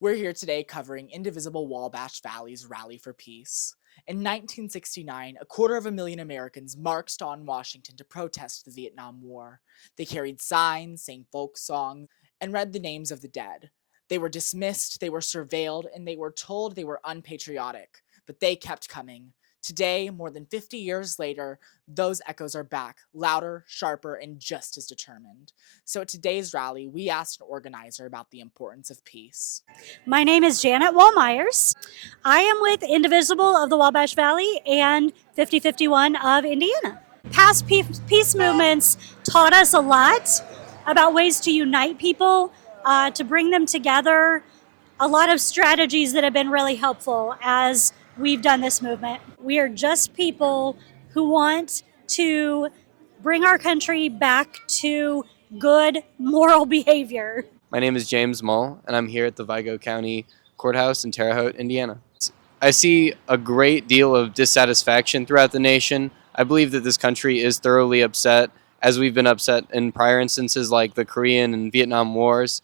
We're here today covering Indivisible Wabash Valleys Rally for Peace. In 1969, 250,000 Americans marched on Washington to protest the Vietnam War. They carried signs, sang folk songs, and read the names of the dead. They were dismissed, they were surveilled, and they were told they were unpatriotic. But they kept coming. Today, more than 50 years later, those echoes are back, louder, sharper, and just as determined. So at today's rally, we asked an organizer about the importance of peace. My name is Janet Wallmeyers. I am with Indivisible of the Wabash Valley and 5051 of Indiana. Past peace movements taught us a lot about ways to unite people, to bring them together, a lot of strategies that have been really helpful as we've done this movement. We are just people who want to bring our country back to good moral behavior. My name is James Mull, and I'm here at the Vigo County Courthouse in Terre Haute, Indiana. I see a great deal of dissatisfaction throughout the nation. I believe that this country is thoroughly upset, as we've been upset in prior instances like the Korean and Vietnam Wars.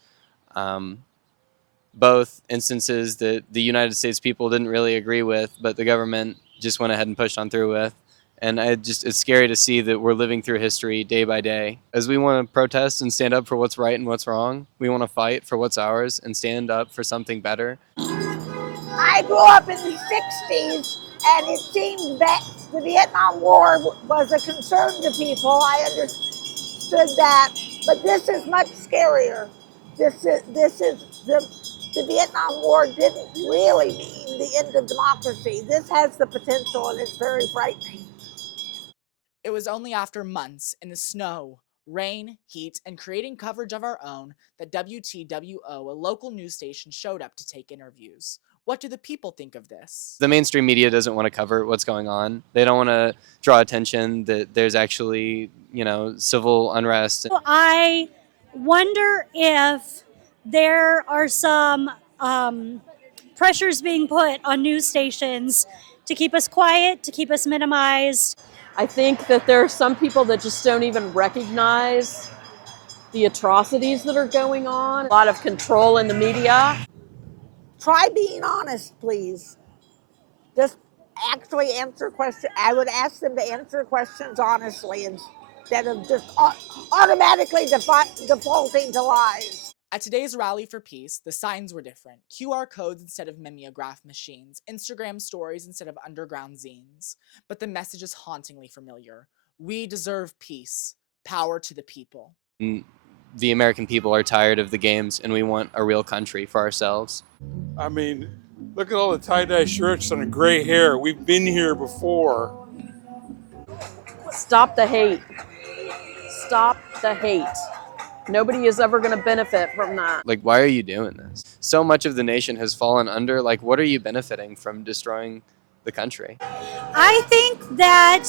Both instances that the United States people didn't really agree with, but the government just went ahead and pushed on through with. And it's scary to see that we're living through history day by day. As we want to protest and stand up for what's right and what's wrong, we want to fight for what's ours and stand up for something better. I grew up in the 60s, and it seemed that the Vietnam War was a concern to people. I understood that, but this is much scarier. The Vietnam War didn't really mean the end of democracy. This has the potential, and it's very frightening. It was only after months in the snow, rain, heat, and creating coverage of our own that WTWO, a local news station, showed up to take interviews. What do the people think of this? The mainstream media doesn't want to cover what's going on. They don't want to draw attention that there's actually, civil unrest. I wonder if there are some pressures being put on news stations to keep us quiet, to keep us minimized. I think that there are some people that just don't even recognize the atrocities that are going on. A lot of control in the media. Try being honest, please. Just actually answer questions. I would ask them to answer questions honestly instead of just automatically defaulting to lies. At today's Rally for Peace, the signs were different. QR codes instead of mimeograph machines, Instagram stories instead of underground zines. But the message is hauntingly familiar. We deserve peace. Power to the people. The American people are tired of the games, and we want a real country for ourselves. I mean, look at all the tie-dye shirts and the gray hair. We've been here before. Stop the hate. Stop the hate. Nobody is ever going to benefit from that. Why are you doing this? So much of the nation has fallen under. What are you benefiting from destroying the country? I think that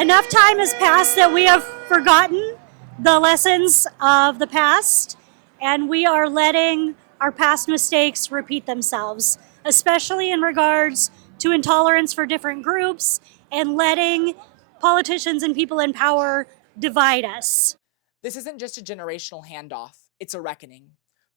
enough time has passed that we have forgotten the lessons of the past, and we are letting our past mistakes repeat themselves, especially in regards to intolerance for different groups and letting politicians and people in power divide us. This isn't just a generational handoff, it's a reckoning.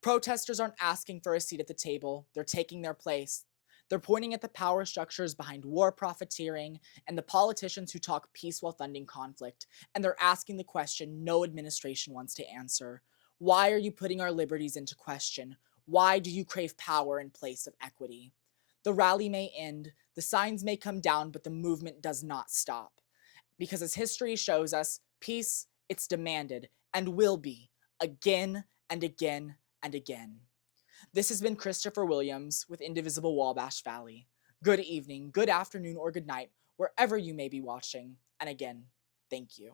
Protesters aren't asking for a seat at the table, they're taking their place. They're pointing at the power structures behind war profiteering and the politicians who talk peace while funding conflict, and they're asking the question no administration wants to answer. Why are you putting our liberties into question? Why do you crave power in place of equity? The rally may end, the signs may come down, but the movement does not stop. Because as history shows us, peace, it's demanded, and will be, again and again and again. This has been Christopher Williams with Indivisible Wabash Valley. Good evening, good afternoon, or good night, wherever you may be watching. And again, thank you.